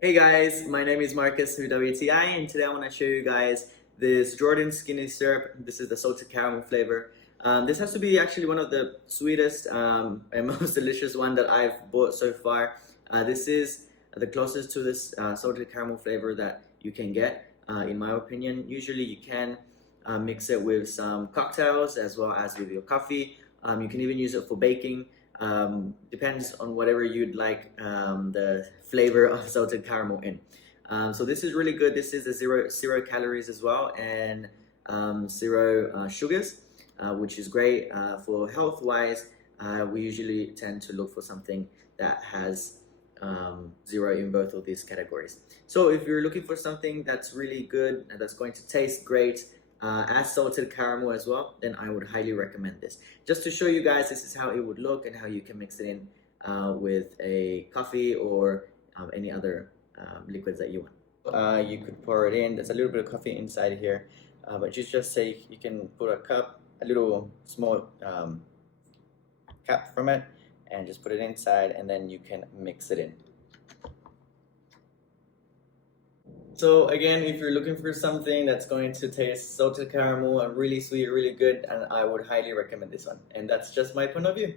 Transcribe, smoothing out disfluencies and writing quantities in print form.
Hey guys, my name is Marcus with WTI, and today I want to show you guys this Jordan Skinny Syrup. This is the salted caramel flavor. This has to be actually one of the sweetest and most delicious one that I've bought so far. This is the closest to this salted caramel flavor that you can get, in my opinion. Usually you can mix it with some cocktails as well as with your coffee. You can even use it for baking. Depends on whatever you'd like the flavor of salted caramel in. So this is really good. This is a zero calories as well, and zero sugars, which is great for health wise. We usually tend to look for something that has zero in both of these categories. So if you're looking for something that's really good and that's going to taste great, as salted caramel as well, then I would highly recommend this. Just to show you guys, this is how it would look and how you can mix it in with a coffee or any other liquids that you want. You could pour it in. There's a little bit of coffee inside here, but just say you can put a little small cap from it, and just put it inside, and then you can mix it in. So again, if you're looking for something that's going to taste salted caramel and really sweet, really good, and I would highly recommend this one. And that's just my point of view.